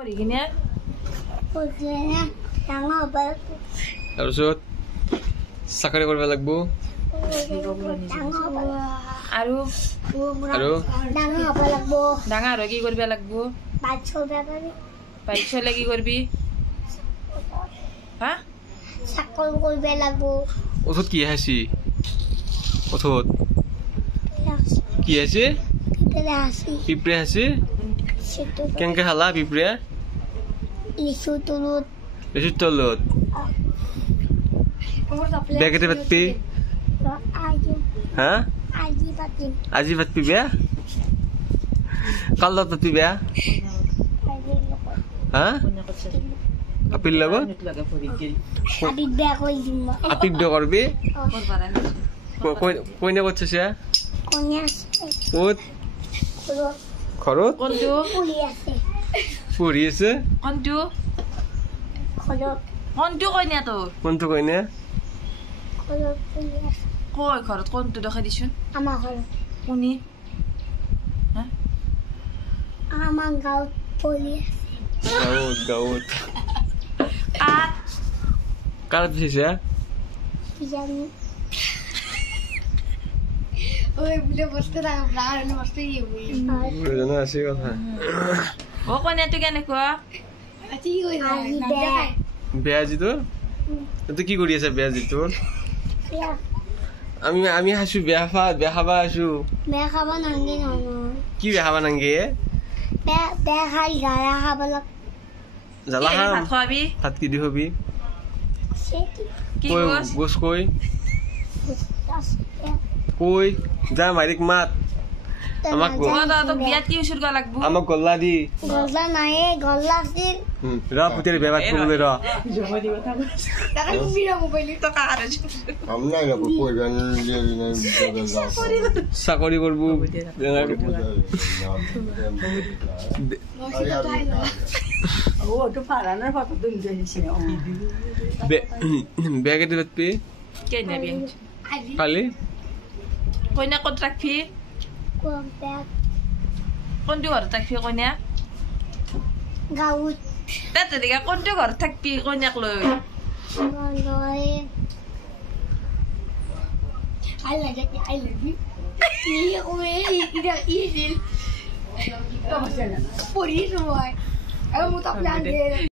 Original. Original. Tanga ba? তাৰপিছত চাকৰি কৰিব লাগিব আৰু Tanga ba lagbo? ডাঙৰ হৈ কি কৰিব লাগিব? Bacho ba kani? পাইছলে কি করবি? হা? Sakol korbe lagbo. ওষুধ কি আছে ওষুধ কি আছে Kaya asi. পিঁপড়ে আছে Sito. কেনেকে খালা পিঁপড়ে Lisu tulot. লিচুৰ তলত বেগেতে পাতবি Ayo. হা Aji patin. আজি পাতবি বেয়া কাৰ লগত পাতবি বেয়া Aji lokot. হা আপিৰ লগত Abi ba ko jimba. আপিক দ কৰবি কইনা ক'ত আছে Konya. ক'ত Kulot. ঘৰত কোনটো? Puli ase. পঢ়ি আছে কোনটো? Kulot. কোনটো কইনা তোৰ? কোনটো কইনা Kulot puli ase. কই ঘৰত কোনটো দেখাই দিছোন? Ama kulot. কোনি? Ama gaut puli ase. গাঁৱত কাক? কাৰ পিছে Kijani. Oi, boleh poster dah, belar ni poster ye boleh. জানো আছে কথা অ কইনাটো কেনেকুৱা? Aci kau dah. Aji ba. বেয়াজি তোৰ তই কি কৰি আছা বেয়াজি তোৰ Ya. আমি আছো বেয়া খাবা আছো Me khaba nangi nono. কি বেয়া খাবা নাংগে Be khai gaya khaba lag. জ্বালা কি খাম ভাত খোৱাবি? ভাত কি দি হবি Seti. কি কৈ গোছ? গোছ কৈ Das. কৈ যা মাৰিক মাত Amak go. অ তই বিয়াত কি উচুৰ গা লাগব? আমাক গল্লা দি Golla nae golla sil. ৰ পুতেৰ বেবাত কৰিবলৈ ৰ Dah kan bila mobile ni. তই কাকাৰ আছ? Amna ya ko ko gan je na চাকৰি কৰব Oh, tu parah na foto tu ni sini. বেয়া কেতিয়া পাতবি কেনে বিয়া? কালি কইনা ক'ত ৰাখবি? Kuam be কোনটো ঘৰত ৰাখবি কইনা? gaut. তাতে দেখা কোনটো ঘৰত থাকবি কইনাক লৈ? Goloi. I love you. Iya, oi, tidak izin. Kau macam mana? Polis semua. Aku tak pelajari.